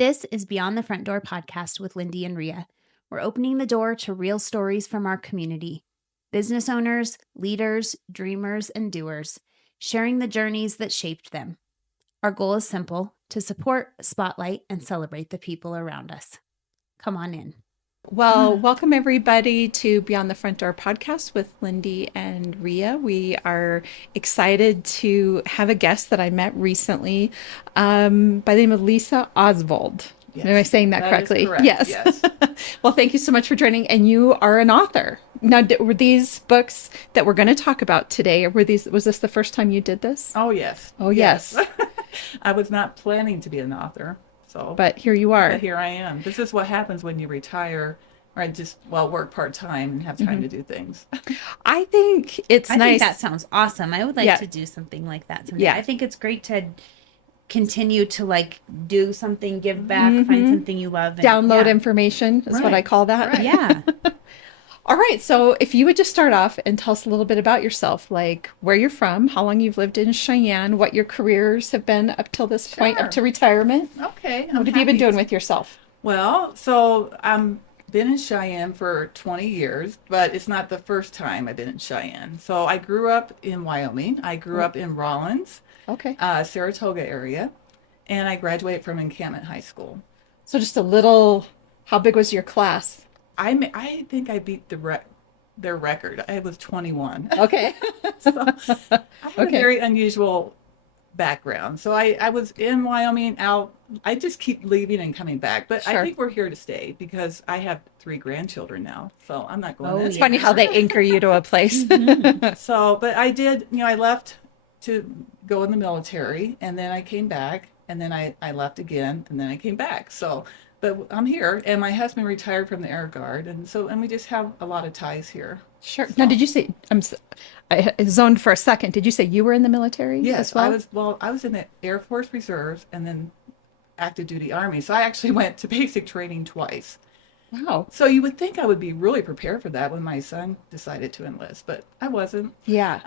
This is Beyond the Front Door podcast with Lindy and Rhea. We're opening the door to real stories from our community. Business owners, leaders, dreamers, and doers, sharing the journeys that shaped them. Our goal is simple: to support, spotlight, and celebrate the people around us. Come on in. Well, welcome everybody to Beyond the Front Door podcast with Lindy and Rhea. We are excited to have a guest that I met recently by the name of Lisa Osvold. Yes, Am I saying that correctly? Is correct. Yes. Well, thank you so much for joining. And you are an author. Now, were these books that we're going to talk about today, or was this the first time you did this? Oh, yes. Oh, yes. I was not planning to be an author. But here you are. But here I am. This is what happens when you retire or work part-time and have time to do things. I think it's I nice. think that sounds awesome. I would like to do something like that someday. Yeah. I think it's great to continue to do something, give back, find something you love. And, download information is what I call that. Right. Yeah. All right. So if you would just start off and tell us a little bit about yourself, like where you're from, how long you've lived in Cheyenne, what your careers have been up till this point, up to retirement. Okay. What have you been doing with yourself? Well, so I'm been in Cheyenne for 20 years, but it's not the first time I've been in Cheyenne. So I grew up in Wyoming. I grew up in Rollins, Okay. Saratoga area, and I graduated from Encampment High School. So just a little, how big was your class? I think I beat their record. I was 21. Okay. So I had a very unusual background. So I was in Wyoming I just keep leaving and coming back. But I think we're here to stay because I have 3 grandchildren now. So I'm not going. It's funny how they anchor you to a place. So, but I did, I left to go in the military, and then I came back, and then I left again, and then I came back. So, but I'm here, and my husband retired from the Air Guard, and we just have a lot of ties here. Sure. Now, did you say, I zoned for a second. Did you say you were in the military? Yes, as well? I was in the Air Force Reserves and then active duty Army. So I actually went to basic training twice. Wow. So you would think I would be really prepared for that when my son decided to enlist, but I wasn't. Yeah.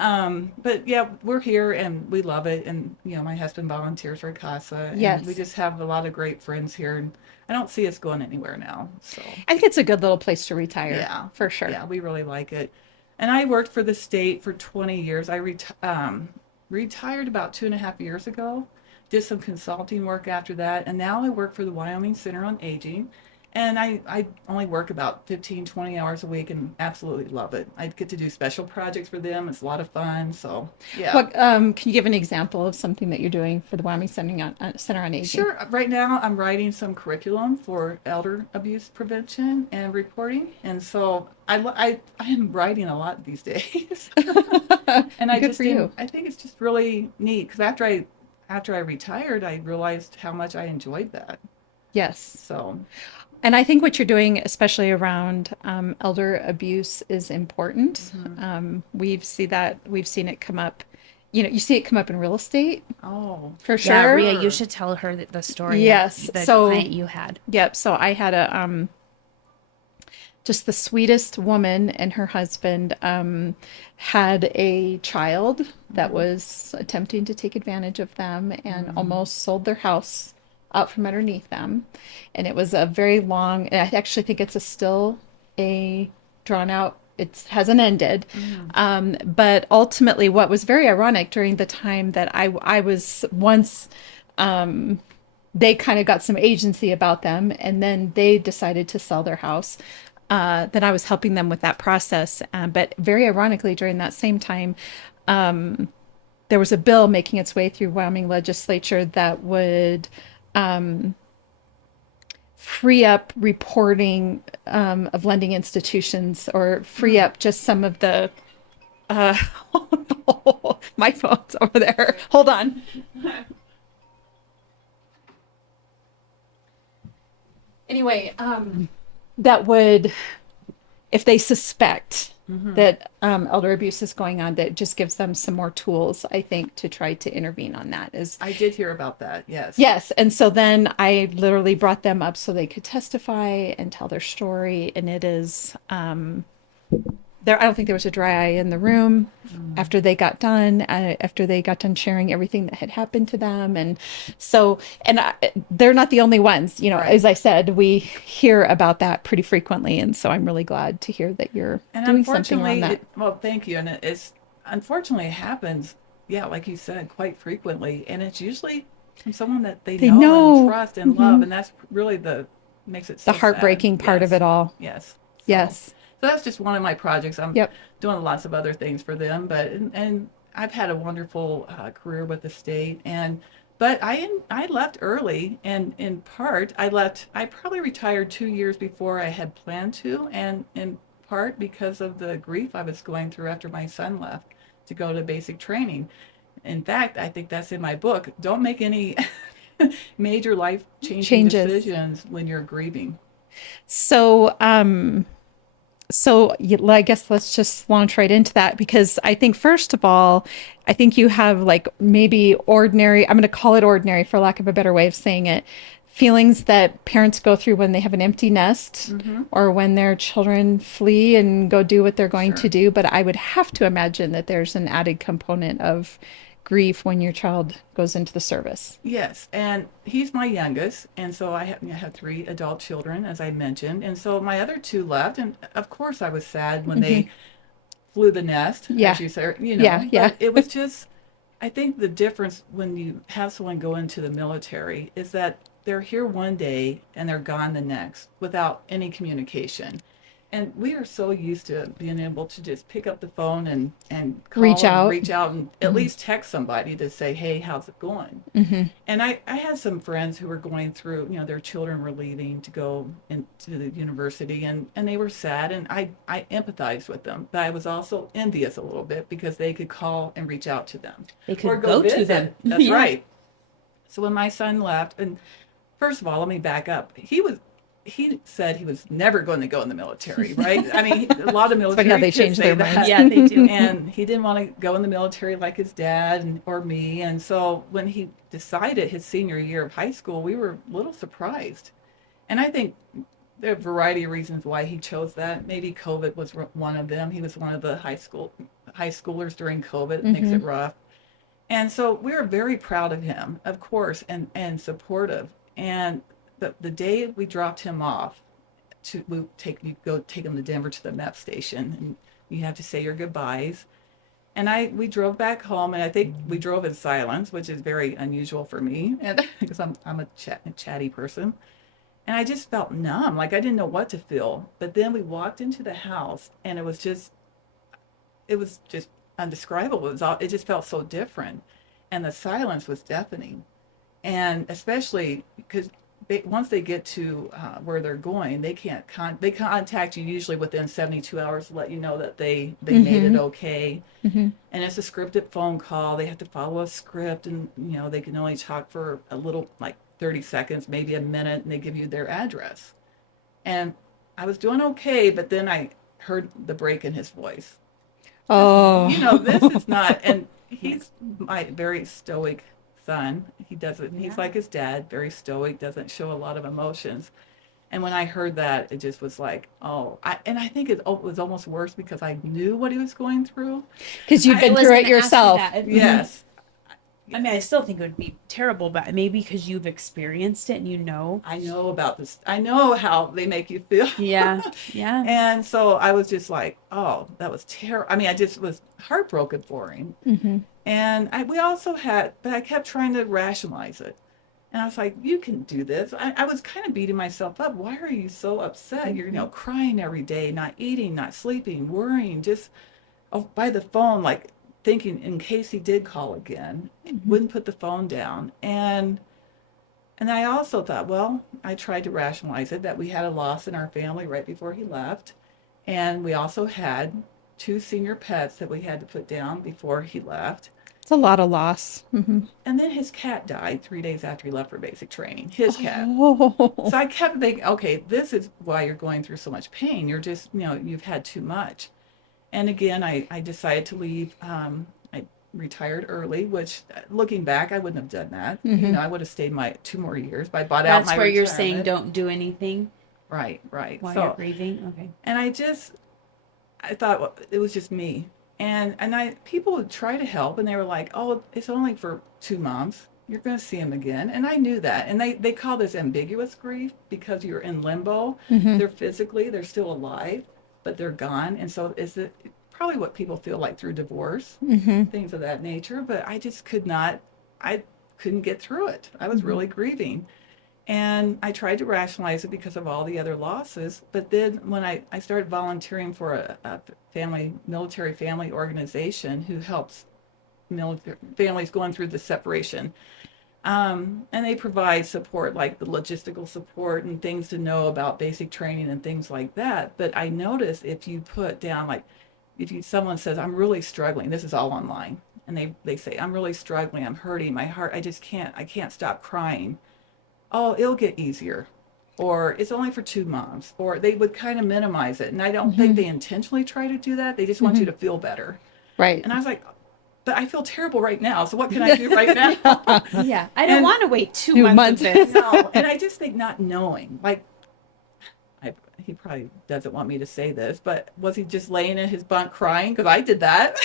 But yeah, we're here and we love it. And, my husband volunteers for CASA. And Yes. we just have a lot of great friends here. And I don't see us going anywhere now. So I think it's a good little place to retire. yeah, For sure. Yeah, we really like it. And I worked for the state for 20 years. I retired about 2.5 years ago, did some consulting work after that. And now I work for the Wyoming Center on Aging. And I only work about 15, 20 hours a week and absolutely love it. I get to do special projects for them. It's a lot of fun. So, yeah. What, can you give an example of something that you're doing for the Wyoming Center on Aging? Sure. Right now, I'm writing some curriculum for elder abuse prevention and reporting. And so I am writing a lot these days. And I Good for you. I think it's just really neat because after I retired, I realized how much I enjoyed that. Yes. So... And I think what you're doing, especially around elder abuse, is important. We've seen it come up. You see it come up in real estate. Oh, for sure. Yeah, Rhea, you should tell her the story. Yes. Of the So client you had. Yep. So I had just the sweetest woman, and her husband had a child that was attempting to take advantage of them and almost sold their house out from underneath them. And it was a very long, and I actually think it's still a drawn out, it hasn't ended. But ultimately what was very ironic during the time that I was once, they kind of got some agency about them, and then they decided to sell their house. Then I was helping them with that process. But very ironically, during that same time, there was a bill making its way through Wyoming legislature that would free up reporting of lending institutions, or free up just some of the my phone's over there. Hold on. Anyway, that would, if they suspect that elder abuse is going on, that just gives them some more tools, I think, to try to intervene on that. I did hear about that. Yes. Yes. And so then I literally brought them up so they could testify and tell their story. And it is I don't think there was a dry eye in the room after they got done, sharing everything that had happened to them. And so, they're not the only ones, Right. as I said, we hear about that pretty frequently. And so I'm really glad to hear that you're And doing something around unfortunately, that. well, thank you. And it's unfortunately it happens, yeah, like you said, quite frequently. And it's usually from someone that they They know and know. trust and love. And that's really makes it The so sad. heartbreaking part of Yes. it all. Yes. So, Yes. so that's just one of my projects. I'm Yep. doing lots of other things for them, but and I've had a wonderful career with the state, but I left early, and in part I left. I probably retired 2 years before I had planned to, and in part because of the grief I was going through after my son left to go to basic training. In fact, I think that's in my book. Don't make any major life changing Changes. decisions when you're grieving. So, I guess let's just launch right into that, because I think, first of all, I think you have, like, maybe ordinary, I'm going to call it ordinary for lack of a better way of saying it, feelings that parents go through when they have an empty nest Mm-hmm. or when their children flee and go do what they're going to Sure. do. But I would have to imagine that there's an added component of grief when your child goes into the service. Yes, and he's my youngest, and so I have three adult children, as I mentioned, and so my other two left, and of course I was sad when Hmm. they flew the nest, Yeah. as you say, Yeah. Yeah. but it was just, I think the difference when you have someone go into the military is that they're here one day and they're gone the next without any communication. And we are so used to being able to just pick up the phone and Reach call and out. reach out and at Hmm. least text somebody to say, hey, how's it going? Hmm. And I had some friends who were going through, their children were leaving to go into the university, and they were sad, and I empathized with them, but I was also envious a little bit because they could call and reach out to them They or could go go to visit. them. That's Yeah. right. So when my son left, and first of all, let me back up. He said he was never going to go in the military, right? I mean, a lot of It's funny how military they kids change say their that. minds. Yeah, they do. And he didn't want to go in the military like his dad or me. And so when he decided his senior year of high school, we were a little surprised. And I think there are a variety of reasons why he chose that. Maybe COVID was one of them. He was one of the high schoolers during COVID. It makes Hmm. it rough. And so we were very proud of him, of course, and supportive. And the day we dropped him off, you go take him to Denver to the MEP station, and you have to say your goodbyes. And we drove back home, and I think we drove in silence, which is very unusual for me, and because I'm a chatty person. And I just felt numb, like I didn't know what to feel. But then we walked into the house, and it was just undescribable. It just felt so different, and the silence was deafening. And especially because once they get to where they're going, they contact you usually within 72 hours to let you know that they made it Hmm. okay. Hmm. And it's a scripted phone call. They have to follow a script, and they can only talk for a little, like 30 seconds, maybe a minute, and they give you their address. And I was doing okay, but then I heard the break in his voice. This Oh. is not, and he's my very stoic son. He doesn't, he's Yeah. like his dad, very stoic, doesn't show a lot of emotions. And when I heard that, it just was like, oh, and I think it was almost worse because I knew what he was going through. Because you've I been was through it gonna ask you yourself. that. Yes. I mean, I still think it would be terrible, but maybe because you've experienced it and you know. I know about this. I know how they make you feel. Yeah. Yeah. And so I was just like, oh, that was terrible. I mean, I just was heartbroken for him. Hmm. And we also but I kept trying to rationalize it. And I was like, you can do this. I was kind of beating myself up. Why are you so upset? You're, crying every day, not eating, not sleeping, worrying, just by the phone, like thinking in case he did call again, wouldn't put the phone down. And I also thought, well, I tried to rationalize it that we had a loss in our family right before he left. And we also had two senior pets that we had to put down before he left. It's a lot of loss. Hmm. And then his cat died 3 days after he left for basic training. His cat. Oh. So I kept thinking, okay, this is why you're going through so much pain. You're just, you've had too much. And again, I decided to leave. I retired early, which looking back, I wouldn't have done that. Hmm. I would have stayed my 2 more years. But I bought out That's my where you're retirement. saying don't do anything Right, right. while So, you're grieving. Okay. and I thought, well, it was just me. And people would try to help, and they were like, "Oh, it's only for 2 months. You're going to see him again." And I knew that. And they call this ambiguous grief because you're in limbo. Mm-hmm. They're still alive, but they're gone. And so is it probably what people feel like through divorce, Mm-hmm. things of that nature. But I just could not. I couldn't get through it. I was really grieving. And I tried to rationalize it because of all the other losses. But then when I started volunteering for a military family organization who helps families going through the separation. And they provide support like the logistical support and things to know about basic training and things like that. But I noticed if you put down, like, someone says, "I'm really struggling," this is all online, and they say, "I'm really struggling, I'm hurting, my heart, I can't stop crying." "Oh, it'll get easier," or "It's only for 2 months," or they would kind of minimize it. And I don't think they intentionally try to do that. They just want you to feel better. Right. And I was like, but I feel terrible right now. So what can I do right now? Yeah. I don't And- want to wait 2 months of this. No. And I just think not knowing, like, he probably doesn't want me to say this, but was he just laying in his bunk crying? Because I did that.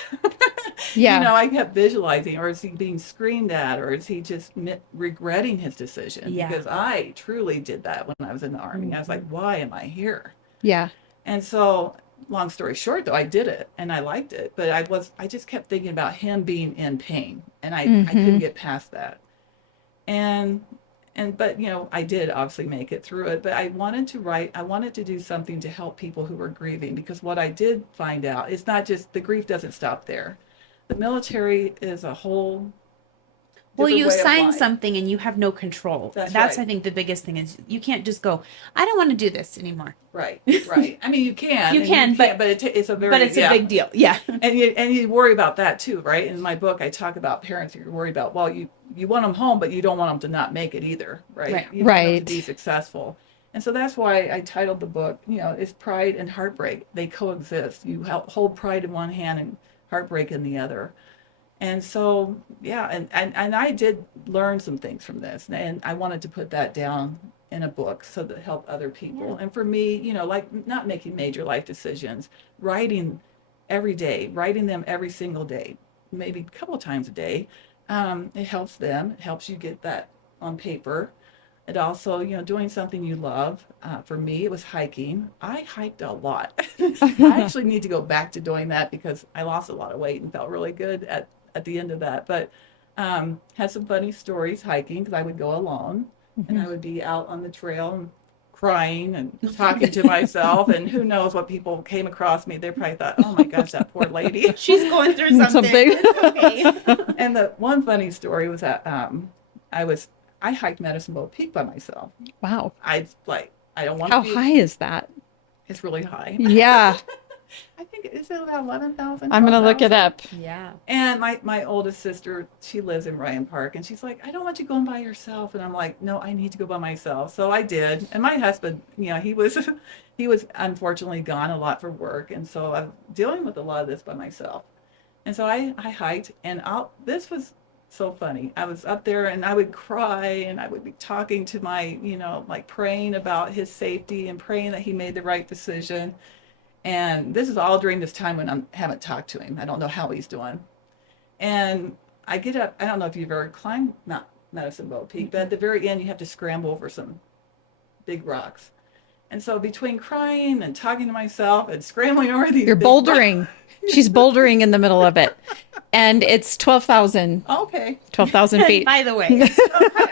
Yeah. You know, I kept visualizing, or is he being screamed at, or is he just regretting his decision? Yeah. Because I truly did that when I was in the Army. I was like, why am I here? Yeah. And so, long story short, though, I did it and I liked it, but I just kept thinking about him being in pain, and I couldn't get past that. But, you know, I did obviously make it through it, but I wanted to do something to help people who were grieving, because what I did find out is not just the grief doesn't stop there. The military is a whole Well, different you way of sign life. something and you have no control. That's That's right. I think the biggest thing is you can't just go, "I don't want to do this anymore." Right. I mean, you can. You can, but it's a very But it's a big deal. Yeah. And you worry about that too, right? In my book, I talk about parents who are worried about, well, you want them home, but you don't want them to not make it either, right? Right. You want them Right. to be successful. And so that's why I titled the book, you know, it's Pride and Heartbreak. They coexist. You hold pride in one hand and heartbreak in the other. And so, yeah, and I did learn some things from this, and I wanted to put that down in a book so that help other people. And for me, you know, like not making major life decisions, writing every day, writing them every single day, maybe a couple of times a day, it helps them. It helps you get that on paper. It also, you know, doing something you love. For me, it was hiking. I hiked a lot. I actually need to go back to doing that because I lost a lot of weight and felt really good at the end of that. But had some funny stories hiking because I would go alone and I would be out on the trail and crying and talking to myself. And who knows what people came across me. They probably thought, "Oh my gosh, that poor lady." She's going through something. It's okay. And the one funny story was that I hiked Medicine Bow Peak by myself. Wow. I don't want How to be. high is that? It's really high. Yeah. I think is it about 11,000? I'm going to look it 12,000? up. Yeah. And my oldest sister, she lives in Ryan Park, and she's like, "I don't want you going by yourself." And I'm like, "No, I need to go by myself." So I did. And my husband, you know, he was unfortunately gone a lot for work, and so I'm dealing with a lot of this by myself. And so I hiked, and this was so funny. I was up there, and I would cry, and I would be talking to my, you know, like praying about his safety and praying that he made the right decision. And this is all during this time when I haven't talked to him. I don't know how he's doing. And I get up. I don't know if you've ever climbed Mount Medicine Bow Peak, but at the very end, you have to scramble over some big rocks. And so between crying and talking to myself and scrambling over these You're big bouldering. She's bouldering in the middle of it. And it's 12,000 Okay. 12,000 feet. By the way.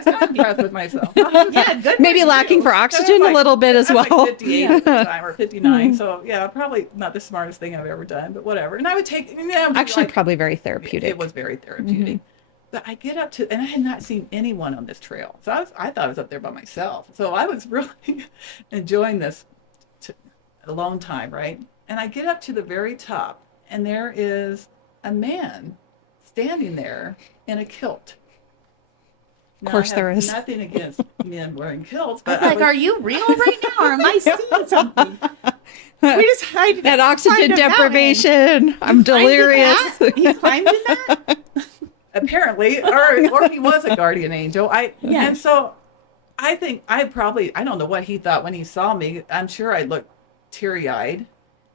I'm impressed with myself. Yeah, good. Maybe lacking for oxygen a little bit as I was well. like 58 at the time, or 59. So yeah, probably not the smartest thing I've ever done, but whatever. And I would take, Actually, like, probably very therapeutic. it was very therapeutic. But I get up to, and I had not seen anyone on this trail. So I thought I was up there by myself. So I was really enjoying this alone time, right? And I get up to the very top, and there is a man standing there in a kilt. Of course there is. Nothing against men wearing kilts, but I'm like, are you real right now, or am I seeing something? We just hide That oxygen climbed a mountain. deprivation. I'm delirious. He climbed in that? apparently, or he was a guardian angel. Yeah. And so I think I don't know what he thought when he saw me. I'm sure I looked teary-eyed,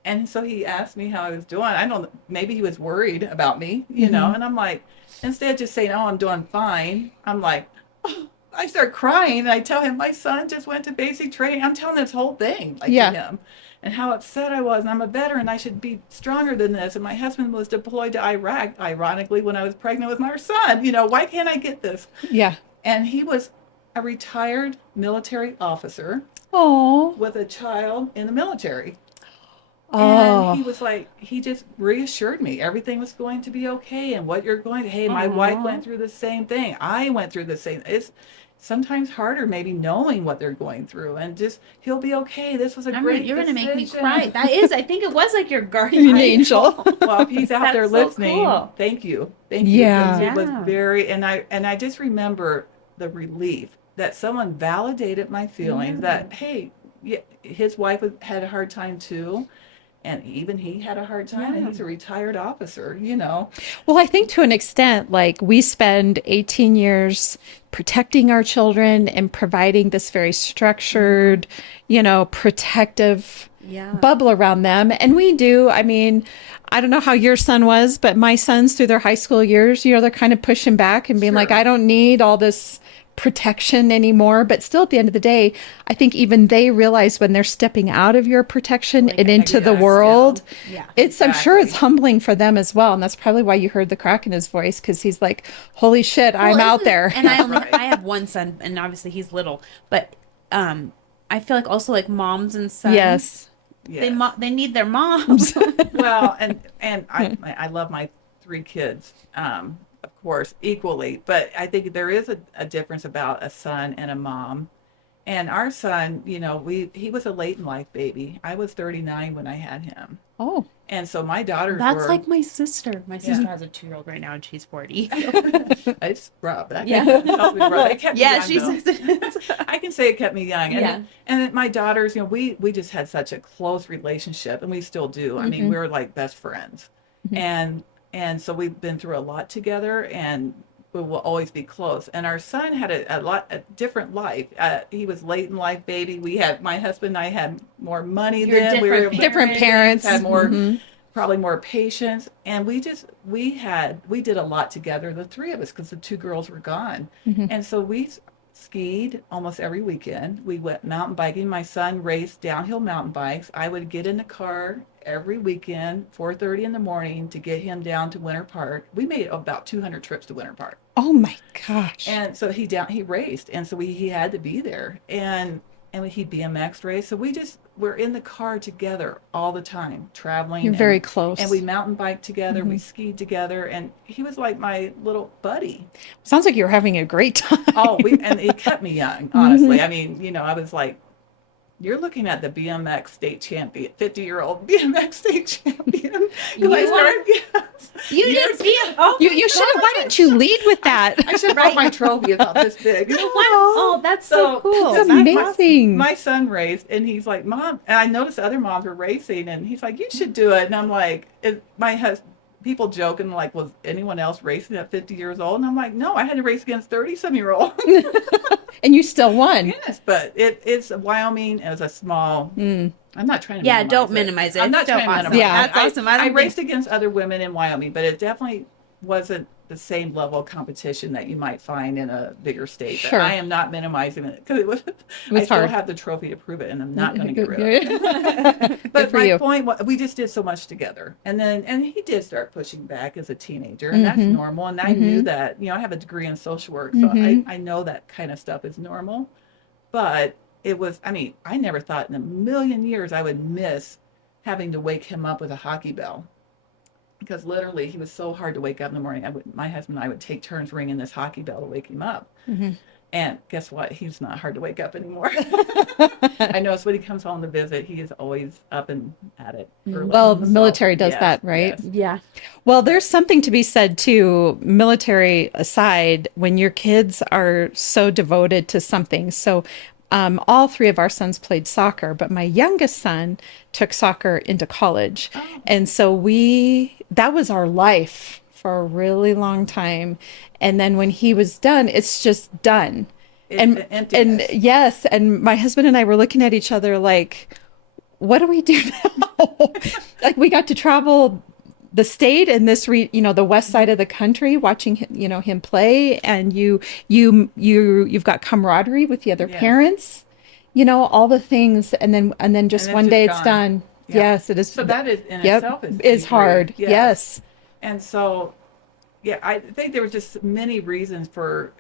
And so he asked me how I was doing. I don't know, maybe he was worried about me, you know, and I'm like, instead of just saying, oh, I'm doing fine, I'm like, oh, I start crying and I tell him my son just went to basic training. I'm telling this whole thing like to Yeah. him and how upset I was. And I'm a veteran. I should be stronger than this. And my husband was deployed to Iraq, ironically, when I was pregnant with my son. You know, why can't I get this? Yeah. And he was a retired military officer Oh. with a child in the military. And he Oh. was like, he just reassured me everything was going to be okay. And what you're going to, hey, my wife went through the same thing. I went through the same. It's sometimes harder, maybe knowing what they're going through, and just he'll be okay. This was a great. You're gonna make me decision. cry. That is, I think it was like your guardian An angel. Well, if he's out there That's so listening, cool. thank you, because Yeah. it was Yeah. very. And I just remember the relief that someone validated my feelings. That hey, yeah, his wife had a hard time too. And even he had a hard time, and he's a retired officer, you know. Well, I think to an extent, like we spend 18 years protecting our children and providing this very structured, protective bubble around them. And we do. I mean, I don't know how your son was, but my sons through their high school years, they're kind of pushing back and being like, I don't need all this protection anymore. But still, at the end of the day, I think even they realize when they're stepping out of your protection and into the world, I'm sure it's humbling for them as well. And that's probably why you heard the crack in his voice, because he's like, holy shit, I'm out there. And I have one son, and obviously he's little, but I feel like also like moms and sons. Yes. They need their moms. Well, and I love my 3 kids, of course, equally, but I think there is a difference about a son and a mom. And our son, he was a late in life baby. I was 39 when I had him. Oh. And so my daughters That's were, like my sister. My sister has a 2-year-old right now, and she's 40. It's rough. That Yeah. helped me rough. It kept me young, she though. says it. I can say it kept me young. And, Yeah. and my daughters, we just had such a close relationship, and we still do. I mean, we're like best friends. And so we've been through a lot together, and we will always be close. And our son had a different life. He was late in life baby. My husband and I had more money then. We were different parents. Had more, probably more patience. And we did a lot together, the 3 of us, because the 2 girls were gone. And so we skied almost every weekend. We went mountain biking. My son raced downhill mountain bikes. I would get in the car every weekend, 4:30 in the morning, to get him down to Winter Park. We made about 200 trips to Winter Park. Oh my gosh. And so he raced, and so he had to be there, and he BMX raced. So we're in the car together all the time, traveling. You're very close. And we mountain biked together, we skied together, and he was like my little buddy. Sounds like you were having a great time. Oh, and it kept me young, honestly. I mean, I was like, you're looking at the BMX state champion, 50-year-old BMX state champion. You did BMX. Oh, you should have. Why didn't you lead with that? I should have brought my trophy about this big. Oh, that's so cool. That's amazing. My son raced, and he's like, Mom, and I noticed other moms were racing, and he's like, you should do it. And I'm like, my husband, people joking, like, was anyone else racing at 50 years old? And I'm like, no, I had to race against 30-some-year-olds. And you still won. Yes, but it's Wyoming. It was a small. I'm not trying to. Yeah, don't minimize it. I'm not trying to minimize it. Yeah, that's awesome. I raced against other women in Wyoming, but it definitely wasn't the same level of competition that you might find in a bigger state. Sure. But I am not minimizing it, because I still have the trophy to prove it, and I'm not going to get rid of it. But my point was, we just did so much together, and he did start pushing back as a teenager, and that's normal. And I knew that. I have a degree in social work, so I know that kind of stuff is normal. But it was, I never thought in a million years I would miss having to wake him up with a hockey bell. Because literally, he was so hard to wake up in the morning. My husband and I would take turns ringing this hockey bell to wake him up. And guess what? He's not hard to wake up anymore. I notice when he comes home to visit, he is always up and at it. Well, the military does that, right? Yes. Yeah. Well, there's something to be said too, military aside, when your kids are so devoted to something. So all 3 of our sons played soccer, but my youngest son took soccer into college. Oh. And so that was our life for a really long time. And then when he was done, it's just done. It's and yes, and my husband and I were looking at each other like, what do we do now? Like we got to travel the state and the west side of the country watching him play, and you've got camaraderie with the other Yes. parents, all the things, and then And just it's one just day it's gone. done. Yeah. Yes, it is. So that is in Yep, itself is is pretty grief. hard. Yes. Yes. And so, yeah, I think there were just many reasons for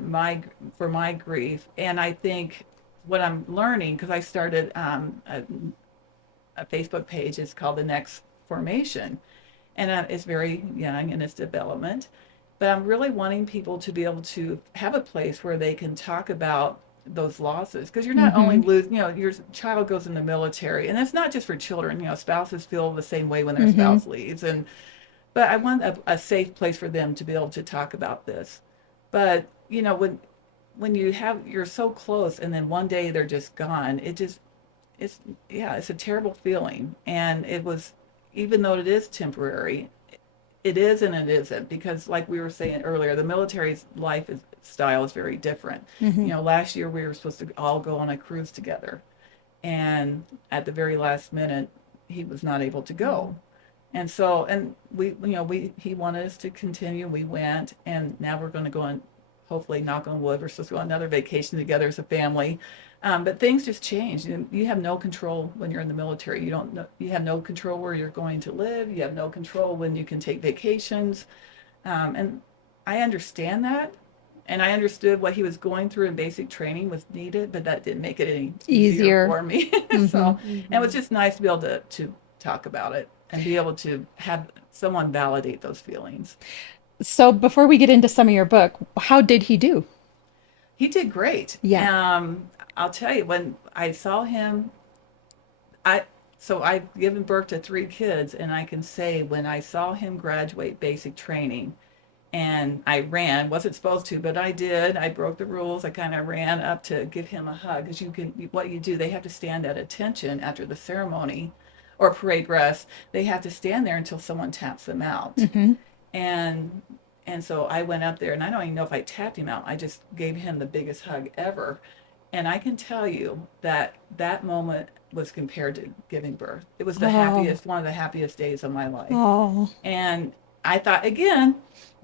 my grief, and I think what I'm learning, because I started a Facebook page, is called the Next Formation, and it's very young in its development, but I'm really wanting people to be able to have a place where they can talk about those losses, because you're not only Mm-hmm. losing, your child goes in the military, and it's not just for children. Spouses feel the same way when their Mm-hmm. spouse leaves, and but I want a safe place for them to be able to talk about this. But when you're so close and then one day they're just gone, it's yeah, it's a terrible feeling. And it was, even though it is temporary, it is and it isn't, because like we were saying earlier, the military's style is very different. Mm-hmm. Last year we were supposed to all go on a cruise together, and at the very last minute he was not able to go. And so, and he wanted us to continue. We went, and now we're going to go on, hopefully, knock on wood, we're supposed to go on another vacation together as a family. But things just change. You have no control when you're in the military. You don't know, you have no control where you're going to live. You have no control when you can take vacations. And I understand that. And I understood what he was going through in basic training was needed, but that didn't make it any easier Easier. for me. Mm-hmm. So, and it was just nice to be able to talk about it and be able to have someone validate those feelings. So before we get into some of your book, how did he do? He did great. Yeah. I'll tell you, when I saw him, I so I've given birth to 3 kids, and I can say when I saw him graduate basic training, and I ran, wasn't supposed to, but I did. I broke the rules. I kind of ran up to give him a hug, because what you do, they have to stand at attention after the ceremony or parade rest. They have to stand there until someone taps them out. Mm-hmm. And and so I went up there, and I don't even know if I tapped him out. I just gave him the biggest hug ever. And I can tell you that that moment was compared to giving birth. It was the Oh. happiest, one of the happiest days of my life. Oh. And I thought, again,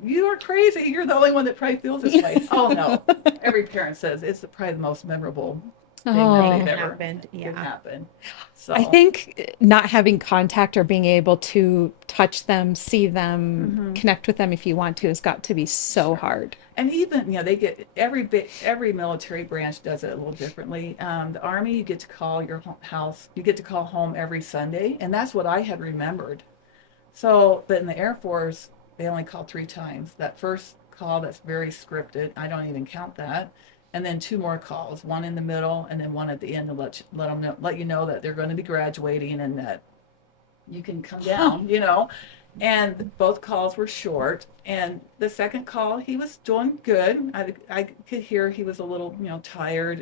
you are crazy. You're the only one that probably feels this way. Oh no. Every parent says it's probably the most memorable thing that they've Oh. ever Happened. could Yeah. happen. I So, think not having contact or being able to touch them, see them, mhm. connect with them if you want to has got to be so Sure. hard. And even, they get every military branch does it a little differently. The Army, you get to call your house, you get to call home every Sunday, and that's what I had remembered. So, but in the Air Force, they only call 3 times. That first call, that's very scripted. I don't even count that. And then 2 more calls, one in the middle and then one at the end, to let you know that they're going to be graduating and that you can come Huh. down. And both calls were short. And the second call, he was doing good. I could hear he was a little, tired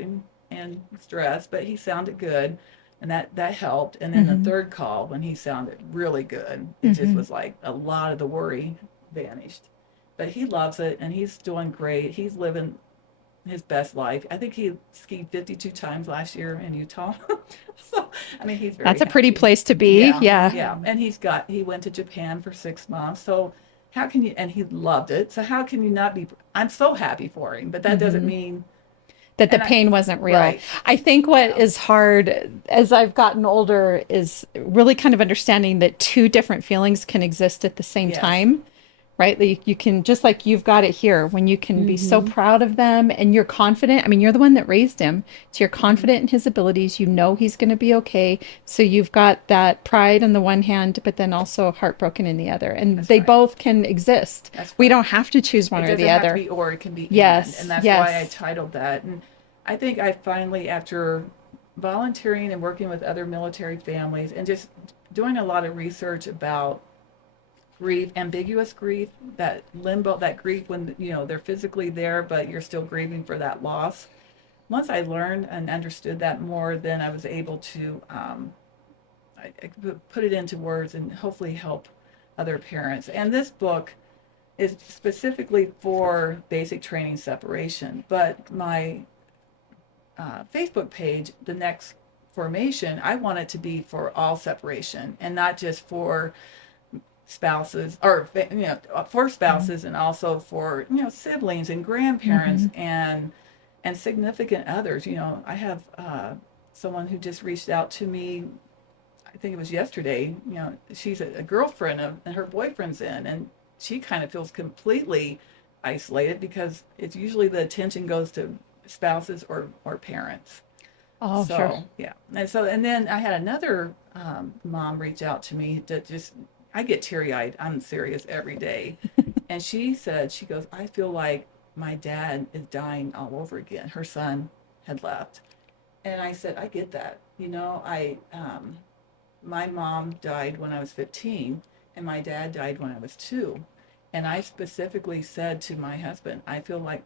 and stressed, but he sounded good. And that helped. And then the Mm-hmm. third call, when he sounded really good, it just Mm-hmm. was like a lot of the worry vanished. But he loves it, and he's doing great. He's living his best life. I think he skied 52 times last year in Utah. So, I mean, he's very That's a pretty happy. place to be. Yeah, Yeah. yeah. And he went to Japan for 6 months. So how can you, and he loved it. So how can you not be, I'm so happy for him, but that doesn't Mm-hmm. mean, That the and I, pain wasn't real. right. I think what Yeah, is hard as I've gotten older is really kind of understanding that two different feelings can exist at the same yes. time, right? Like you can, just like you've got it here, when you can be so Mm-hmm. proud of them and you're confident. I mean, you're the one that raised him. So you're Mm-hmm. confident in his abilities. You know he's going to be okay. So you've got that pride on the one hand, but then also heartbroken in the other. And That's they right. both can exist. That's We right. don't have to choose one It or the doesn't have to other. be or, it can be and Yes, that's why I yes. titled that. And I think I finally, after volunteering and working with other military families and just doing a lot of research about grief, ambiguous grief, that limbo, that grief when they're physically there, but you're still grieving for that loss. Once I learned and understood that more, then I was able to I could put it into words and hopefully help other parents. And this book is specifically for basic training separation, but my Facebook page, the Next formation, I want it to be for all separation and not just for spouses or for spouses and also for siblings and grandparents and significant others. I have someone who just reached out to me. I think it was yesterday. She's a girlfriend and her boyfriend's in, and she kind of feels completely isolated because it's usually the attention goes to spouses or parents. Oh, So sure. yeah, and then I had another mom reach out to me that just I get teary eyed. I'm serious every day, and she goes, I feel like my dad is dying all over again. Her son had left, and I said, I get that. My mom died when I was 15, and my dad died when I was 2, and I specifically said to my husband, I feel like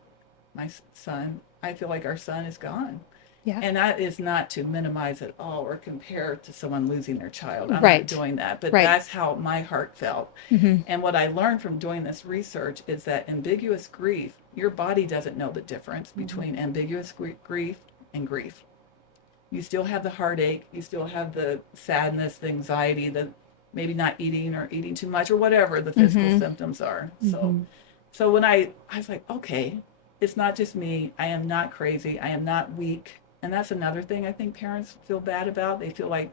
our son is gone. Yeah. And that is not to minimize at all or compare to someone losing their child. I'm Right. not doing that, but Right. that's how my heart felt. And what I learned from doing this research is that ambiguous grief, your body doesn't know the difference between ambiguous grief and grief. You still have the heartache, you still have the sadness, the anxiety, the maybe not eating or eating too much or whatever the physical symptoms are. So when I was like, okay, it's not just me. I am not crazy. I am not weak. And that's another thing I think parents feel bad about. They feel like,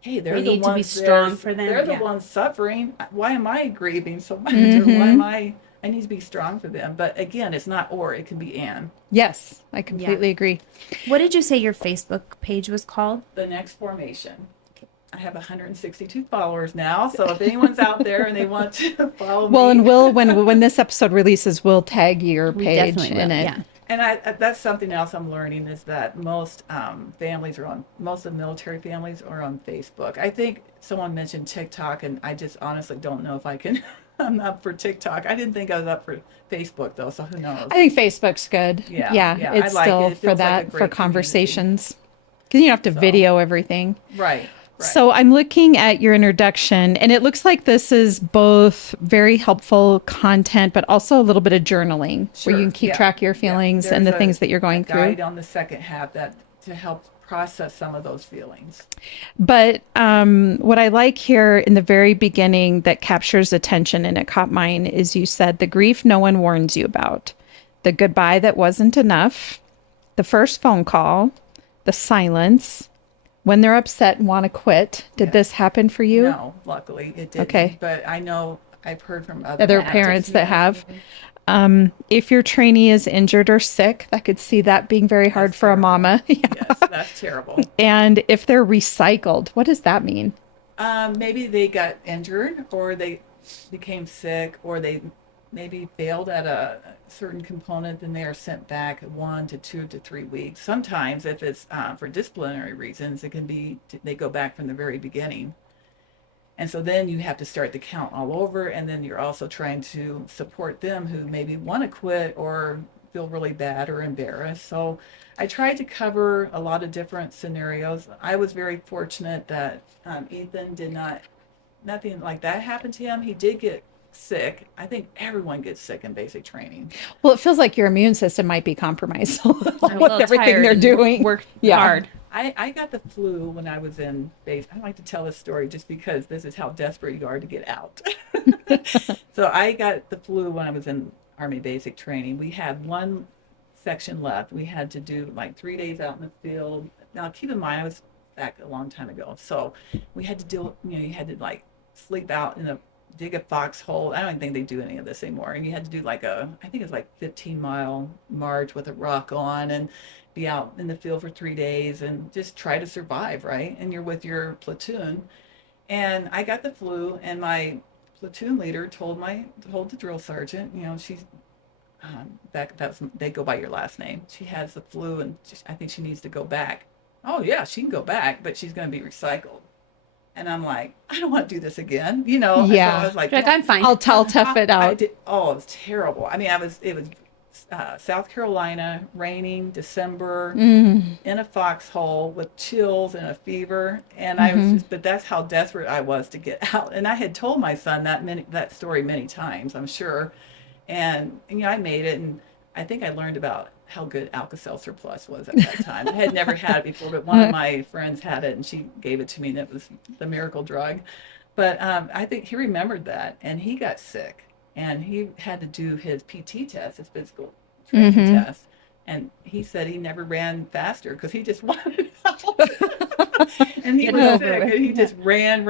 hey, they're They the need to be ones strong for them. they're the Yeah. ones suffering. Why am I grieving so much? Or why am I need to be strong for them. But again, it's not or, it can be and. Yes, I completely agree. What did you say your Facebook page was called? The Next Formation. I have 162 followers now, so if anyone's out there and they want to follow me. Well, and when this episode releases, we'll tag your We page definitely in will, it. yeah. And that's something else I'm learning is that most most of the military families are on Facebook. I think someone mentioned TikTok, and I just honestly don't know if I can. I'm up for TikTok. I didn't think I was up for Facebook though, so who knows? I think Facebook's good. Yeah, It's I like still it. It for feels like a that, great for conversations. Because you don't have to video everything. Right. So I'm looking at your introduction, and it looks like this is both very helpful content, but also a little bit of journaling where you can keep track of your feelings and the things that you're going through. Guide on the second half that to help process some of those feelings. But what I like here in the very beginning that captures attention, and it caught mine, is you said the grief no one warns you about, the goodbye that wasn't enough, the first phone call, the silence, when they're upset and want to quit. Did this happen for you? No, luckily it didn't. Okay. But I know I've heard from other parents that have. If your trainee is injured or sick, I could see that being very hard for a mama. Yes, that's terrible. And if they're recycled, what does that mean? Maybe they got injured or they became sick or they maybe failed at a certain component, then they are sent back 1 to 2 to 3 weeks. Sometimes if it's for disciplinary reasons, it can be they go back from the very beginning. And so then you have to start the count all over, and then you're also trying to support them who maybe want to quit or feel really bad or embarrassed. So I tried to cover a lot of different scenarios. I was very fortunate that Ethan nothing like that happened to him. He did get sick. I think everyone gets sick in basic training. Well, it feels like your immune system might be compromised with everything tired they're and doing. Work hard. I got the flu when I was in base. I like to tell this story just because this is how desperate you are to get out. So I got the flu when I was in Army basic training. We had one section left. We had to do like 3 days out in the field. Now keep in mind I was back a long time ago. So we had to do, you had to like sleep out in dig a foxhole. I don't even think they do any of this anymore. And you had to do like I think it's like 15-mile march with a rock on and be out in the field for 3 days and just try to survive, right? And you're with your platoon. And I got the flu, and my platoon leader told the drill sergeant, she's they go by your last name. She has the flu, and I think she needs to go back. Oh yeah, she can go back, but she's going to be recycled. And I'm like, I don't want to do this again, Yeah. So I was like, I'm fine. I'll tough it out. it was terrible. I mean, it was South Carolina, raining, December, in a foxhole with chills and a fever. And I was but that's how desperate I was to get out. And I had told my son that story many times, I'm sure. And I made it. And I think I learned about how good Alka-Seltzer Plus was at that time. I had never had it before, but one of my friends had it and she gave it to me, and it was the miracle drug. But I think he remembered that, and he got sick, and he had to do his PT test, his physical training test. And he said he never ran faster because he just wanted out. And he was sick, and he just ran.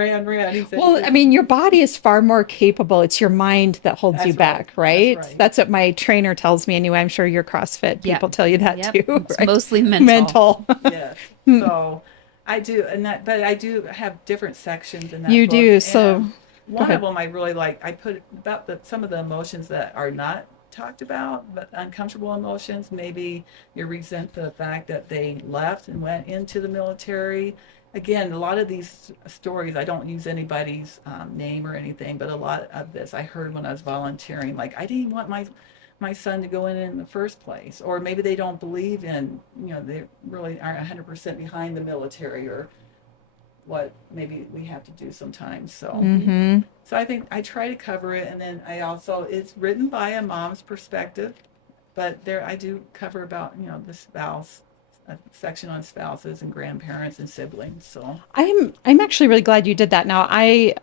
He said, Well, I mean, your body is far more capable. It's your mind that holds you back, right? That's right. That's what my trainer tells me anyway. I'm sure your CrossFit people tell you that too. It's right? mostly mental. Yes. So I do, but I do have different sections in that You book. do. And So one of them I really like. I put about some of the emotions that are not talked about, but uncomfortable emotions. Maybe you resent the fact that they left and went into the military. Again, a lot of these stories, I don't use anybody's name or anything, but a lot of this I heard when I was volunteering. Like, I didn't want my son to go in the first place, or maybe they don't believe in, they really aren't 100% behind the military, or what maybe we have to do sometimes. So, so I think I try to cover it, and then it's written by a mom's perspective, but there I do cover about the spouse, a section on spouses and grandparents and siblings. So I'm actually really glad you did that. Now I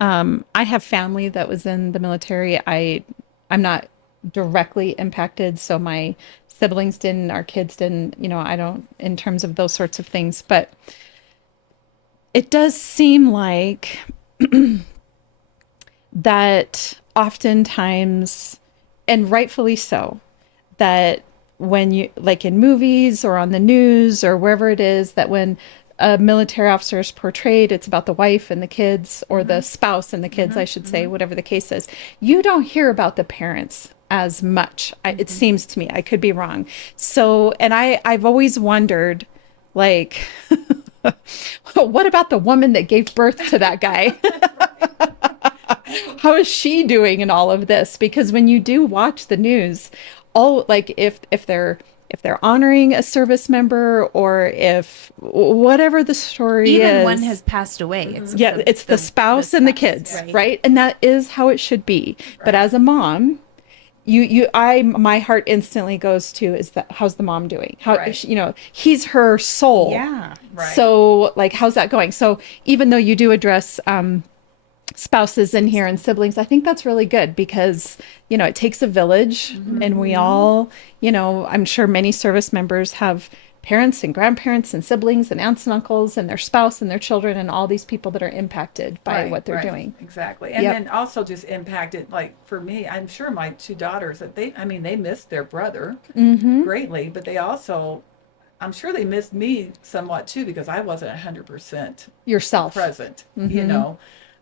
have family that was in the military. I'm not directly impacted, so my siblings didn't, our kids didn't, I don't in terms of those sorts of things, but it does seem like that oftentimes, and rightfully so, that when you, like in movies or on the news or wherever it is, that when a military officer is portrayed, it's about the wife and the kids, or the spouse and the kids, I should say, whatever the case is. You don't hear about the parents as much. It seems to me, I could be wrong. So, and I've always wondered, like, what about the woman that gave birth to that guy? How is she doing in all of this? Because when you do watch the news, all like if they're honoring a service member, or if whatever the story Even is, one has passed away. It's it's the spouse and the kids, right? And that is how it should be. Right. But as a mom, my heart instantly goes to, how's the mom doing? How, he's her soul. Yeah. Right. So like, how's that going? So even though you do address, spouses in here and siblings, I think that's really good, because it takes a village, and we all, I'm sure many service members have parents and grandparents and siblings and aunts and uncles and their spouse and their children and all these people that are impacted by what they're doing. Exactly. And then also just impacted, like for me, I'm sure my two daughters, that they missed their brother greatly, but they also, I'm sure they missed me somewhat too, because I wasn't 100% yourself present,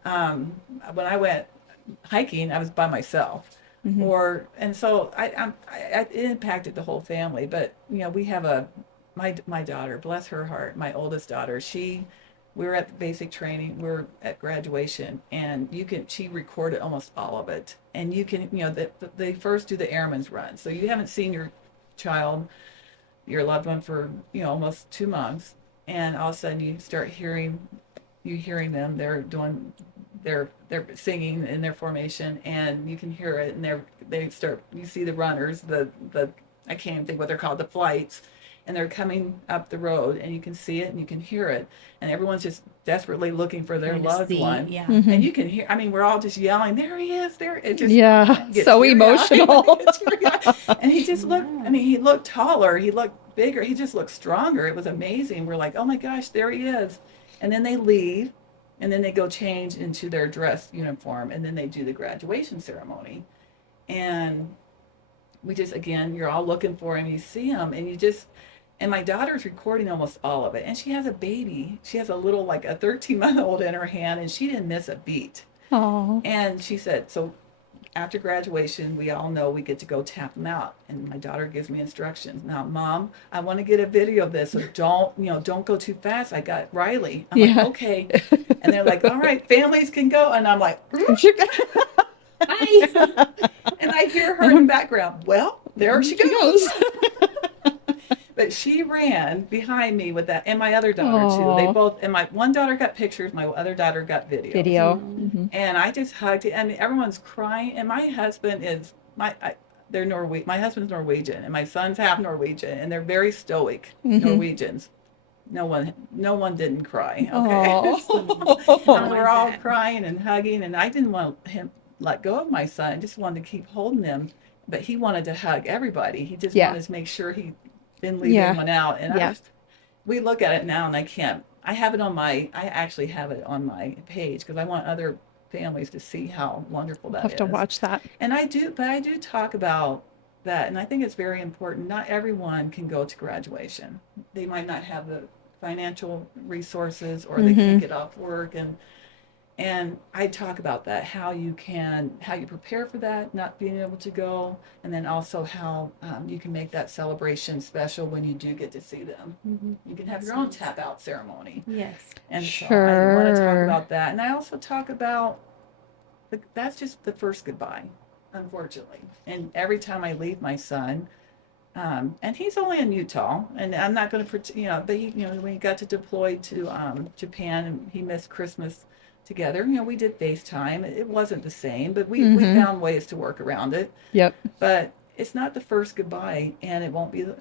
when I went hiking, I was by myself, and so it impacted the whole family. But we have my daughter, bless her heart, my oldest daughter. We were at the basic training, we were at graduation, and she recorded almost all of it. And you can, they first do the airman's run, so you haven't seen your child, your loved one, for almost 2 months, and all of a sudden you start hearing them. They're singing in their formation, and you can hear it, and you see the runners, the I can't even think what they're called, the flights, and they're coming up the road, and you can see it and you can hear it, and everyone's just desperately looking for their loved one. Yeah. And you can hear, we're all just yelling, there he is, there. It just so emotional. And he just looked, he looked taller, he looked bigger, he just looked stronger. It was amazing. We're like, oh my gosh, there he is. And then they leave, and then they go change into their dress uniform, and then they do the graduation ceremony. And we just, again, you're all looking for him, you see him, and my daughter's recording almost all of it. And she has a baby. She has a little, like a 13-month-old in her hand, and she didn't miss a beat. Oh. And she said, so after graduation, we all know we get to go tap him out. And my daughter gives me instructions. Now, Mom, I want to get a video of this, so don't go too fast. I got Riley. I'm like, okay. And they're like, all right, families can go. And I'm like, hi. And I hear her in the background. Well, there she goes. But she ran behind me with that, and my other daughter too. They both, and my one daughter got pictures, my other daughter got video. And I just hugged it, and everyone's crying. And my husband is they're Norwegian. My husband's Norwegian, and my son's half Norwegian, and they're very stoic Norwegians. No one didn't cry. Okay, Oh. and we're all crying and hugging, and I didn't want him let go of my son. I just wanted to keep holding him, but he wanted to hug everybody. He just Yeah. wanted to make sure he didn't leave Yeah. anyone out. And Yeah. we look at it now, and I can't. I actually have it on my page because I want other families to see how wonderful I'll that have to is. watch that. And I do talk about that, and I think it's very important. Not everyone can go to graduation. They might not have the financial resources, or they can't get off work, and I talk about that, how you prepare for that, not being able to go, and then also how you can make that celebration special when you do get to see them. You can have your own tap out ceremony. Yes. And so I want to talk Sure. about that. And I also talk about that's just the first goodbye, unfortunately. And every time I leave my son, and he's only in Utah, and I'm not going to, but when he got to deploy to Japan, and he missed Christmas together, we did FaceTime. It wasn't the same, but we found ways to work around it. Yep. But it's not the first goodbye, and it won't be the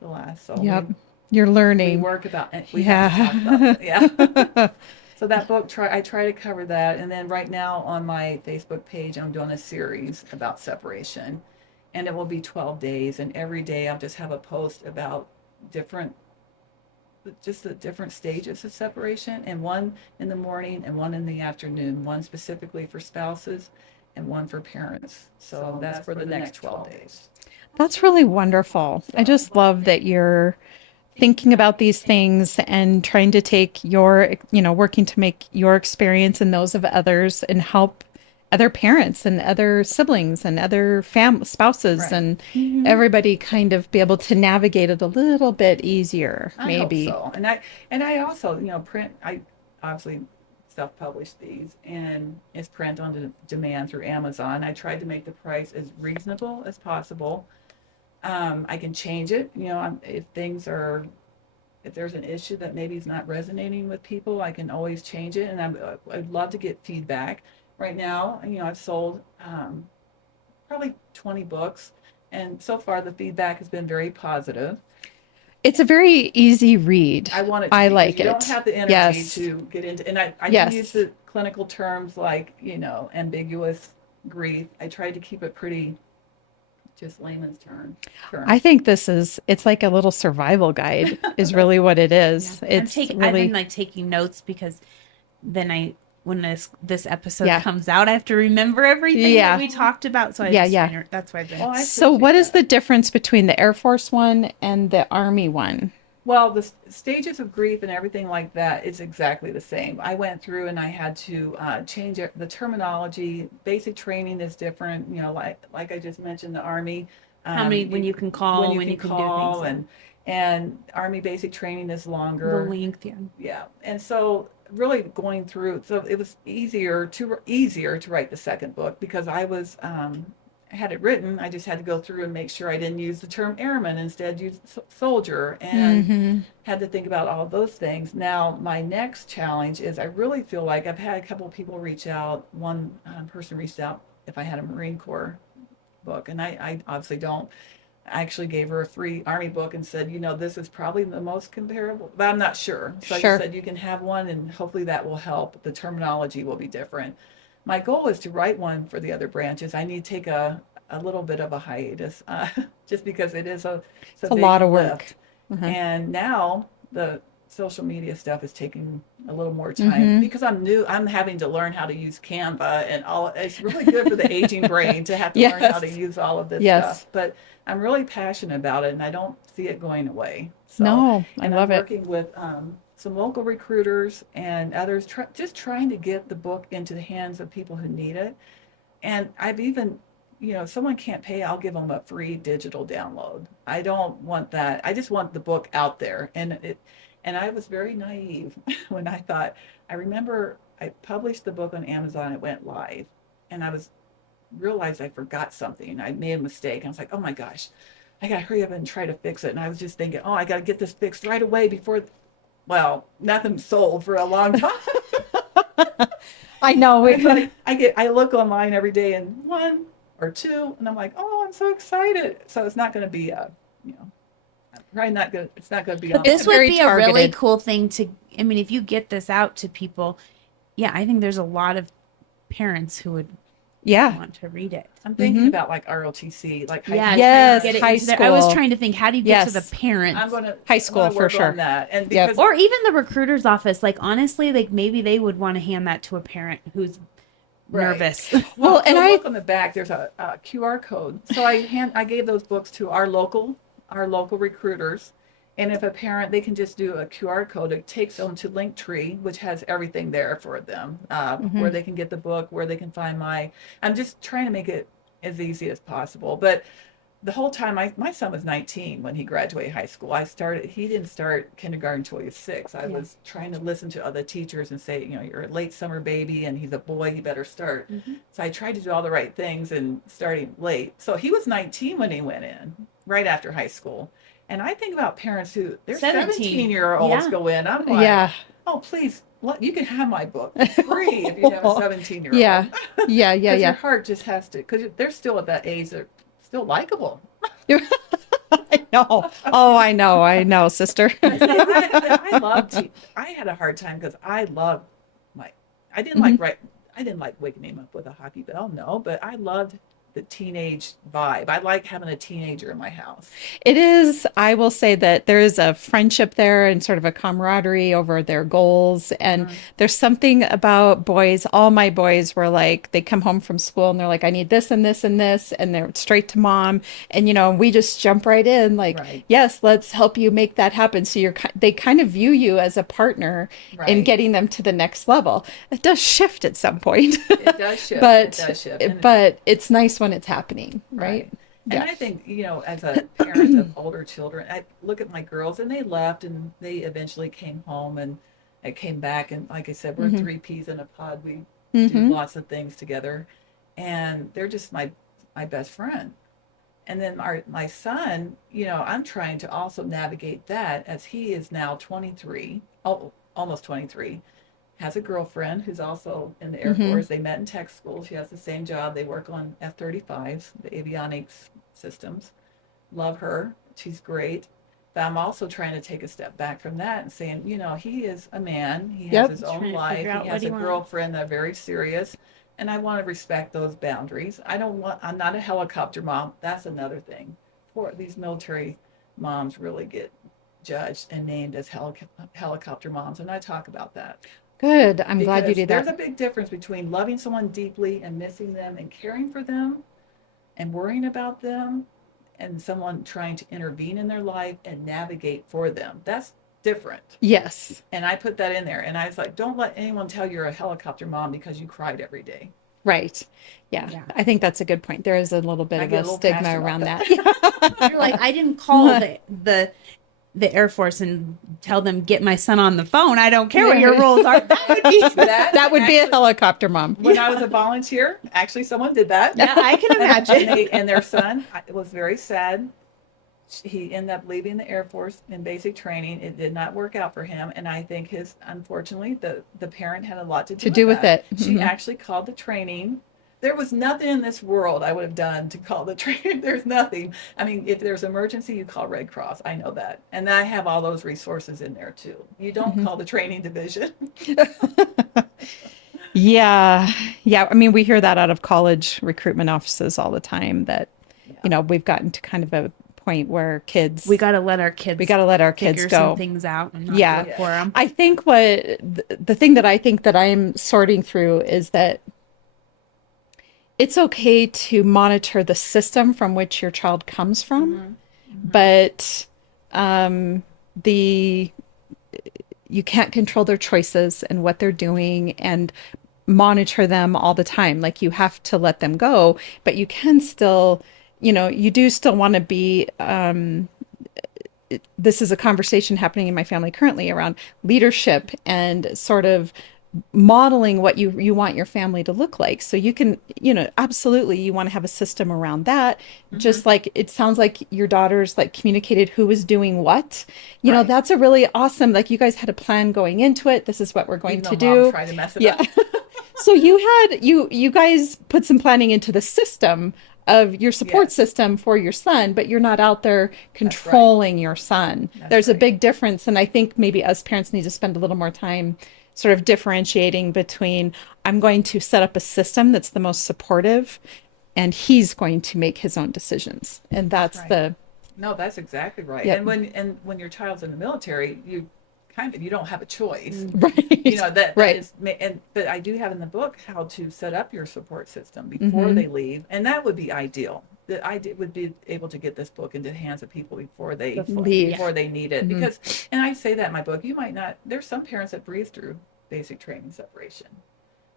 last. So Yep. You're learning. we work about it. We have to talk about it. Yeah. So that book, I try to cover that. And then right now on my Facebook page, I'm doing a series about separation. And it will be 12 days. And every day I'll just have a post about just the different stages of separation. And one in the morning and one in the afternoon. One specifically for spouses and one for parents. So that's for the next 12 days. That's really wonderful. I just love that you're thinking about these things and trying to take working to make your experience and those of others and help other parents and other siblings and other spouses Right. and everybody kind of be able to navigate it a little bit easier, maybe. I hope so. And I also, print. I obviously self-published these, and it's print on demand through Amazon. I tried to make the price as reasonable as possible. I can change it, if there's an issue that maybe is not resonating with people, I can always change it. And I'd love to get feedback. Right now, I've sold probably 20 books, and so far the feedback has been very positive. It's a very easy read. I want it to I be, like 'cause you it. don't have the energy Yes. to get into, and I Yes. can use the clinical terms like, ambiguous grief. I tried to keep it pretty just layman's terms. I think it's like a little survival guide is really what it is. It's I've really, been like taking notes because then when this episode Yeah. comes out, I have to remember everything Yeah. that we talked about. So that's why I've been. Oh, I so what appreciate is that. the difference between the Air Force one and the Army one? Well, the stages of grief and everything like that is exactly the same. I went through and I had to change the terminology. Basic training is different. Like I just mentioned, the Army. How many when you can call, when you can call, do things, and Army basic training is the longer. length, yeah. Yeah, and so really going through, so it was easier to write the second book because I was had it written. I just had to go through and make sure I didn't use the term airman, instead use soldier, and had to think about all those things. Now my next challenge is I really feel like I've had a couple of people reach out. One person reached out if I had a Marine Corps book, and I obviously don't. I actually gave her a free Army book and said, this is probably the most comparable, but I'm not sure. So I Sure. just said, you can have one, and hopefully that will help. The terminology will be different. My goal is to write one for the other branches. I need to take a little bit of a hiatus, just because it's a big lot of lift. work. And now the social media stuff is taking a little more time because I'm new. I'm having to learn how to use Canva and all. It's really good for the aging brain to have to learn how to Yes. use all of this Yes. stuff. But I'm really passionate about it, and I don't see it going away. So, No, I and love I'm it. working with some local recruiters and others, just trying to get the book into the hands of people who need it. And I've even, if someone can't pay, I'll give them a free digital download. I don't want that. I just want the book out there. And I was very naive when I remember I published the book on Amazon, it went live, and realized I forgot something. I made a mistake. I was like, oh my gosh, I got to hurry up and try to fix it. And I was just thinking, I got to get this fixed right away well, nothing sold for a long time. I know. I look online every day, and one or two, and I'm like, oh, I'm so excited. So it's not going to be a, probably not good. It's not going to be on. This would very be a really targeted. cool thing to, I mean, if you get this out to people, yeah, I think there's a lot of parents who would Yeah. want to read it. I'm thinking about like ROTC, like high Yeah, school. Yes, get it high into their- I was school. trying to think, how do you get to the Yes. parents? I'm going to High school, for work sure. on that, and Yep. because Or even the recruiter's office. Like, honestly, like maybe they would want to hand that to a parent who's Right. nervous. Well, and I look on the back. There's a QR code. So I gave those books to our local recruiters, and if a parent, they can just do a QR code. It takes them to Linktree, which has everything there for them, where they can get the book, where they can find my. I'm just trying to make it as easy as possible, but. The whole time, my son was 19 when he graduated high school. He didn't start kindergarten until he was 6. I was trying to listen to other teachers and say, you're a late summer baby and he's a boy, he better start. So I tried to do all the right things and starting late. So he was 19 when he went in, right after high school. And I think about parents who, their 17-year-olds go in. I'm like, yeah. oh, please, you can have my book free if you have a 17-year-old. Yeah. Yeah. Yeah. Because Yeah. your heart just has to, because they're still at that age, they're still likable. I know. Oh, I know, sister. I love I had a hard time because I love I didn't I didn't like waking him up with a hockey bell, no, but I loved the teenage vibe. I like having a teenager in my house. It is, I will say that there is a friendship there and sort of a camaraderie over their goals. And there's something about boys, all my boys were like, they come home from school and they're like, I need this and this and this. And they're straight to mom. And, we just jump right in like, yes, let's help you make that happen. So they kind of view you as a partner in getting them to the next level. It does shift at some point. It does shift. But it's nice when it's happening, right? And I think, as a parent of older children, I look at my girls and they left and they eventually came home and I came back. And like I said, we're 3 peas in a pod. We do lots of things together and they're just my best friend. And then my son, I'm trying to also navigate that as he is now 23, almost 23. Has a girlfriend who's also in the Air Force. They met in tech school. She has the same job. They work on F-35s, the avionics systems. Love her. She's great. But I'm also trying to take a step back from that and saying, he is a man. He has his own life. He has a girlfriend that's very serious. And I want to respect those boundaries. I'm not a helicopter mom. That's another thing. These military moms really get judged and named as helicopter moms. And I talk about that. Good. I'm glad you did that. There's a big difference between loving someone deeply and missing them and caring for them and worrying about them and someone trying to intervene in their life and navigate for them. That's different. Yes. And I put that in there. And I was like, don't let anyone tell you're a helicopter mom because you cried every day. Right. Yeah. I think that's a good point. There is a little bit of a stigma around that. You're like, I didn't call the Air Force and tell them, get my son on the phone. I don't care what your rules are. That would be a helicopter mom. When I was a volunteer, actually someone did that. Yeah, I can imagine. And their son, it was very sad. He ended up leaving the Air Force in basic training. It did not work out for him. And I think unfortunately, the parent had a lot to do with it. She actually called the training. There was nothing in this world I would have done to call the training. There's nothing. I mean, if there's emergency, you call Red Cross. I know that. And I have all those resources in there too. You don't call the training division. Yeah. I mean, we hear that out of college recruitment offices all the time that, we've gotten to kind of a point where we got to let our kids figure go some things out and not do it for them. I think the thing that I think that I'm sorting through is that it's okay to monitor the system from which your child comes from, but you can't control their choices and what they're doing and monitor them all the time. Like you have to let them go, but you can still, you do still want to be, this is a conversation happening in my family currently around leadership and sort of modeling what you want your family to look like. So you can, absolutely you want to have a system around that. Just like it sounds like your daughters like communicated who was doing what, that's a really awesome, like you guys had a plan going into it. This is what we're going to do. Mom tried to mess it up. So you guys put some planning into the system of your support Yes. system for your son, but you're not out there controlling your son. There's a Right. big difference. And I think maybe us parents need to spend a little more time sort of differentiating between I'm going to set up a system that's the most supportive and he's going to make his own decisions. And That's that's right. the, No, that's exactly right. yep. And when your child's in the military, you don't have a choice. You Right. know that Right. is, and but I do have in the book how to set up your support system before Mm-hmm. they leave, and that would be ideal. That would be able to get this book into the hands of people Leave. before they need it. Mm-hmm. Because, and I say that in my book, you might not. There's some parents that breathe through basic training separation,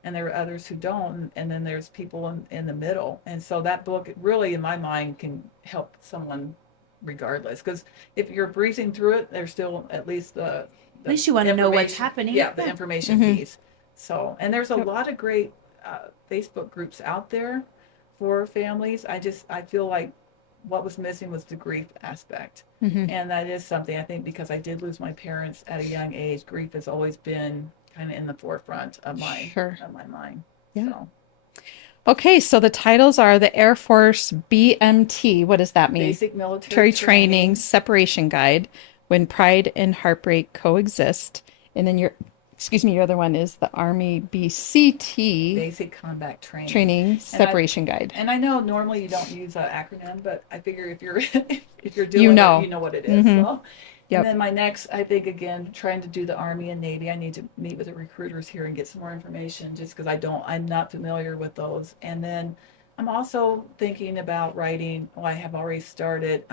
and there are others who don't, and then there's people in the middle. And so that book really, in my mind, can help someone regardless. Because if you're breezing through it, there's still at least At the least you want to know what's information. happening. Yeah, the information Mm-hmm. piece. So, and there's a Yep. lot of great Facebook groups out there for families. I feel like what was missing was the grief aspect. Mm-hmm. And that is something I think, because I did lose my parents at a young age, grief has always been kind of in the forefront Sure. of my mind. Yeah. So Okay, so the titles are the Air Force BMT. What does that mean? basic military Military Training training, Separation Guide, When Pride and Heartbreak Coexist. And then your other one is the Army BCT basic combat training. Training And I Separation Guide. and I know normally you don't use an acronym, but I figure if you're if you're You doing it, know. you know what it is. Mm-hmm. So, and Yep. then my next, I think again, trying to do the Army and Navy, I need to meet with the recruiters here and get some more information, just because I'm not familiar with those. And then I'm also thinking about writing. Well, I have already started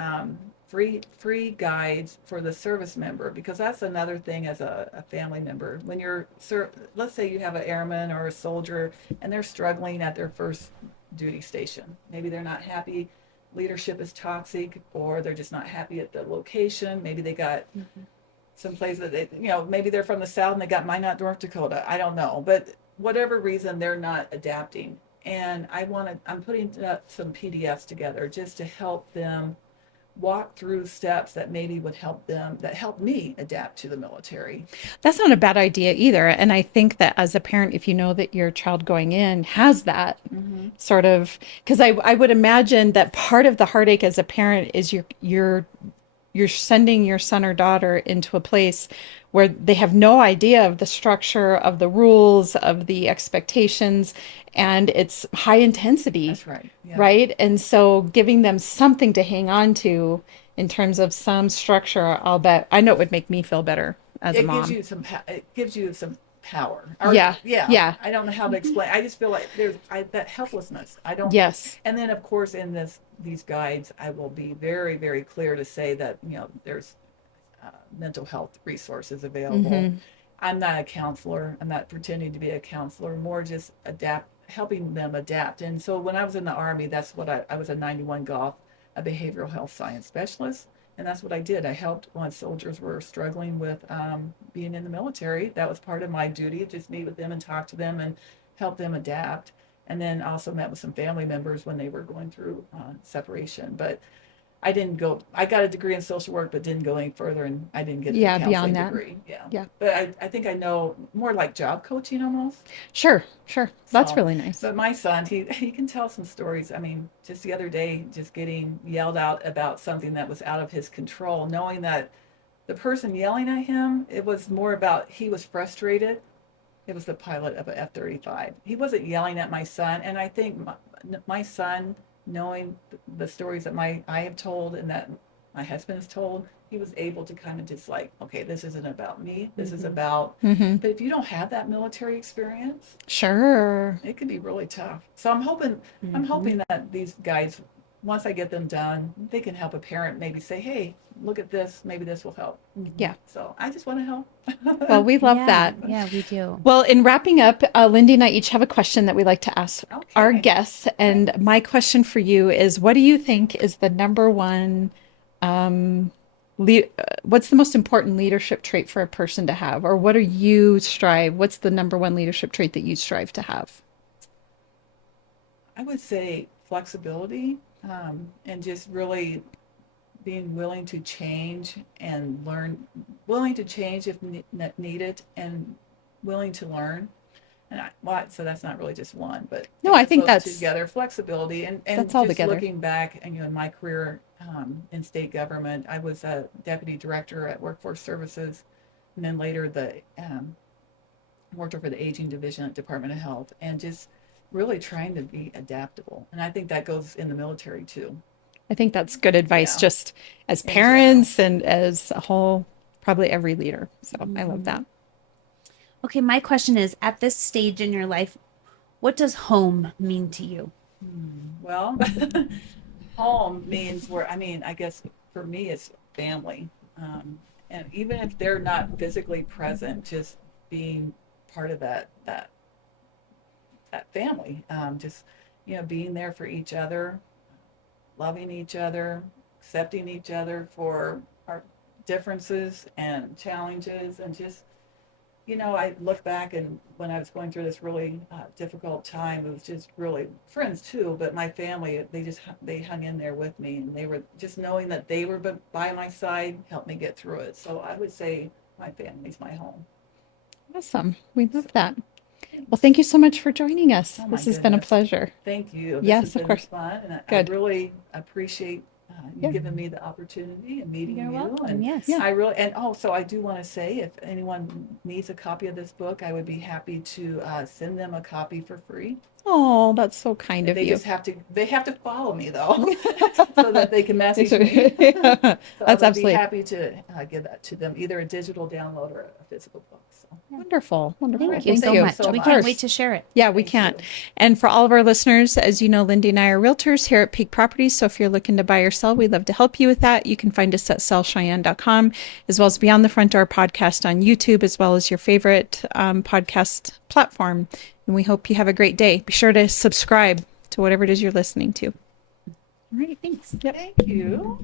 free guides for the service member, because that's another thing as a family member. When let's say you have an airman or a soldier and they're struggling at their first duty station. Maybe they're not happy, leadership is toxic, or they're just not happy at the location. Maybe they got some place that maybe they're from the South and they got Minot, North Dakota. I don't know, but whatever reason, they're not adapting. And I'm putting some PDFs together just to help them walk through steps that maybe would that help me adapt to the military. That's not a bad idea either. And I think that as a parent, if you know that your child going in has that Mm-hmm. sort of, because I would imagine that part of the heartache as a parent is you're sending your son or daughter into a place where they have no idea of the structure, of the rules, of the expectations, and it's high intensity, That's right. Yeah. right? And so giving them something to hang on to in terms of some structure, I'll bet I know it would make me feel better as a mom. It gives you some power. Or Yeah. yeah, Yeah. I don't know how to explain. I just feel like that helplessness. I don't. Yes. And then of course in these guides, I will be very very clear to say that there's mental health resources available. Mm-hmm. I'm not a counselor. I'm not pretending to be a counselor. More just helping them adapt. And so when I was in the Army, that's what I was a 91 Golf, a behavioral health science specialist. And that's what I did. I helped when soldiers were struggling with being in the military. That was part of my duty, just meet with them and talk to them and help them adapt. And then also met with some family members when they were going through separation. But I didn't go. I got a degree in social work, but didn't go any further, and I didn't get the Yeah, counseling beyond that. degree. Yeah, Yeah. but I think I know more like job coaching almost. Sure. Sure. That's So, really nice. but my son, he can tell some stories. I mean, just the other day, just getting yelled out about something that was out of his control, knowing that the person yelling at him, it was more about he was frustrated. It was the pilot of a F-35. He wasn't yelling at my son, and I think my son, knowing the stories that I have told and that my husband has told, he was able to kind of just like, okay, this isn't about me. This is about. Mm-hmm. But if you don't have that military experience, Sure. it can be really tough. So I'm hoping that these guides, once I get them done, they can help a parent maybe say, hey, look at this, maybe this will help. Yeah. So I just want to help. Well, we love Yeah, that. yeah, we do. Well, in wrapping up, Lindy and I each have a question that we like to ask our Okay. guests. And my question for you is, what do you think is the number one, um, what's the most important leadership trait for a person to have? Or what's the number one leadership trait that you strive to have? I would say flexibility, and just really being willing to change and learn, willing to change if needed, and willing to learn. And so that's not really just one, but No, it I puts think those that's together, flexibility, and that's all just together. looking back, and in my career in state government, I was a deputy director at Workforce Services, and then later worked over the aging division at Department of Health, and just really trying to be adaptable. And I think that goes in the military too. I think that's good advice, Yeah, just as in general. parents and as a whole, probably every leader. So I love that. Okay, my question is, at this stage in your life, what does home mean to you? Well, home means I guess for me, it's family. And even if they're not physically present, just being part of that family, just, being there for each other, loving each other, accepting each other for our differences and challenges, and just, I look back, and when I was going through this really difficult time, it was just really friends too, but my family, they hung in there with me, and they were just knowing that they were by my side helped me get through it. So I would say my family's my home. Awesome. We love that. Well, thank you so much for joining us. Oh my This has been a goodness. pleasure. Thank you. This Yes, has of been course. fun, and I Good. really appreciate you Yeah. giving me the opportunity and meeting You're you. welcome. And Yes. Yeah. I really, and also I do want to say, if anyone needs a copy of this book, I would be happy to send them a copy for free. Oh, that's so kind of They you. just they have to follow me though, so that they can message Yeah, me. So I that's would be absolutely happy to give that to them, either a digital download or a physical book. So. wonderful. Wonderful. Thank you Thank so you much. so We much. can't wait to share it. Yeah, we Thank can't. you. And for all of our listeners, as you know, Lindy and I are realtors here at Peak Properties. So if you're looking to buy or sell, we'd love to help you with that. You can find us at sellcheyenne.com, as well as Beyond the Front Door podcast on YouTube, as well as your favorite podcast platform. And we hope you have a great day. Be sure to subscribe to whatever it is you're listening to. All right, thanks. Thank you.